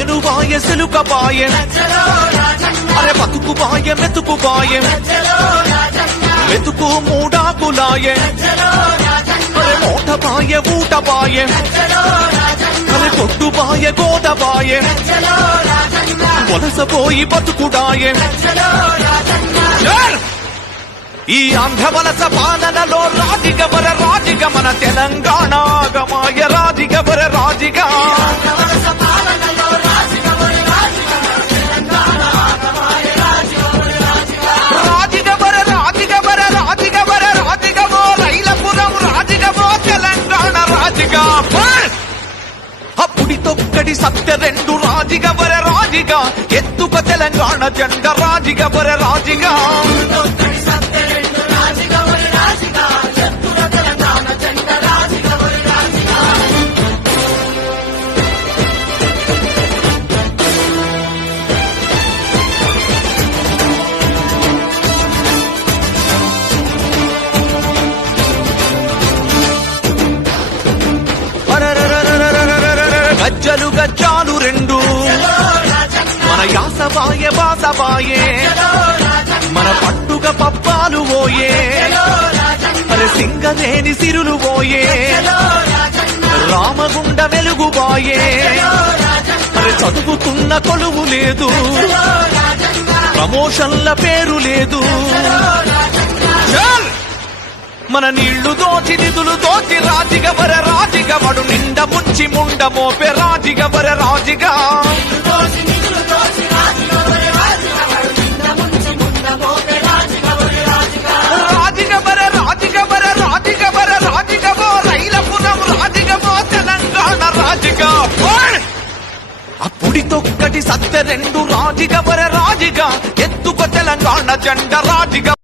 ఏనువాయ సెలుకబాయె అరే బతుకుబాయె మెతుకుబాయె మెతుకు మూడాకులాయె అరే మోటబాయె ఊటబాయె అరే కొట్టుబాయె గోదబాయె వలసపోయి బతుకుడాయె ఈ ఆంధ్రవలస పాలనలో రాజిగవర మన తెలంగాణ ఆగమాయ రాజిగవర రాజిగా అప్పుడితొక్కడి సత్య రెండు రాజిగవర రాజిగా ఎత్తుక తెలంగాణ జెండ రాజిగవర రాజిగా గజ్జలు గజ్జాలు రెండు మన యాసబాయే బాసబాయే మన పట్టుగ పప్పాలు పోయే అరే సింగరేని సిరులు పోయే రామగుండ వెలుగుబాయే అరే చదువుకున్న కొలువు లేదు ప్రమోషన్ల పేరు లేదు మన నీళ్లు దోచి నిధులు దోచి రాజిగవర రాజిగవడు నిండ ముంచి ముండ మోపే రాజిగవర రాజిగా రాజిగవర రాజిగవర రాజిగవర రాజిగవో రైలపురం రాజిగవో తెలంగాణ రాజిగా అప్పుడితొక్కటి సత్య రెండు రాజిగవర రాజిగా ఎత్తుక తెలంగాణ జెండ రాజిగా